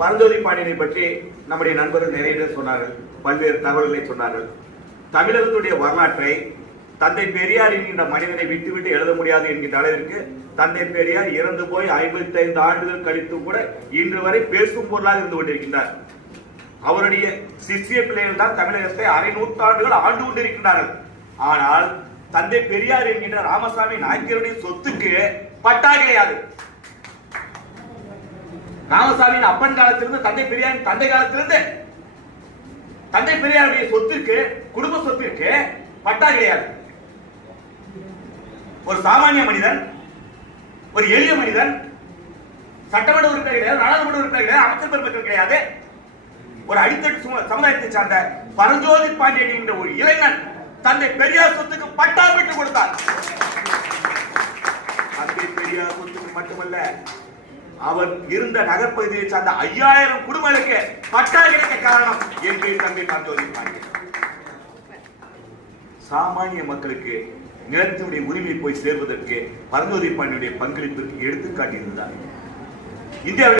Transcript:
பரஞ்சோதி பாண்டியனை பற்றி நம்முடைய நண்பர்கள் நிறைய பேர் சொன்னார்கள் பல்வேறு தகவல்களை சொன்னார்கள். தமிழகத்துடைய வரலாற்றை தந்தை பெரியார் என்கின்ற மனிதனை விட்டுவிட்டு எழுத முடியாது என்கின்ற அளவிற்கு தந்தை பெரியார் இறந்து போய் ஐம்பத்தி ஐந்து ஆண்டுகள் கழித்து கூட இன்று வரை பேசும் பொருளாக இருந்து கொண்டிருக்கின்றார். அவருடைய சிஷ்ய பிள்ளைகள் தான் தமிழகத்தை அரை நூற்றாண்டுகள் ஆண்டு கொண்டிருக்கின்றார்கள். ஆனால் தந்தை பெரியார் என்கின்ற ராமசாமி நாயக்கருடைய சொத்துக்கு பட்டா கிடையாது. ராமசாமியின் அப்பன் காலத்திலிருந்து தந்தை பெரியாரின் தந்தை காலத்திலிருந்து தந்தை பெரியாருடைய சொத்திற்கு குடும்ப சொத்திற்கு பட்டா கிடையாது. ஒரு சாமானிய மனிதன் ஒரு எளிய மனிதன் சட்டமன்ற உறுப்பினர் கிடையாது நாடாளுமன்ற உறுப்பினர் கிடையாது அமைச்சர் பெருமக்கள் கிடையாது. ஒரு அடித்தட்டு சும- சமுதாயத்தை சார்ந்த பரஞ்சோதி பாண்டியன் என்ற ஒரு இளைஞன் தந்தை பெரியார் சொத்துக்கு பட்டா பெற்றுக் கொடுத்தார் தந்தை பெரியார் சொத்துக்கு மட்டுமல்ல அவர் இருந்த நகர்பகுதியை சார்ந்த ஐயாயிரம் குடும்பங்களுக்கு பட்டா கிடைக்க காரணம் என்று தம்பி பரஞ்சோதி பாண்டியன். சாமானிய மக்களுக்கு நிலத்தினுடைய உரிமை போய் சேர்வதற்கு பரந்தோதி பாண்டியுடைய பங்களிப்பிற்கு எடுத்துக்காட்டி இருந்தார் இந்தியாவில்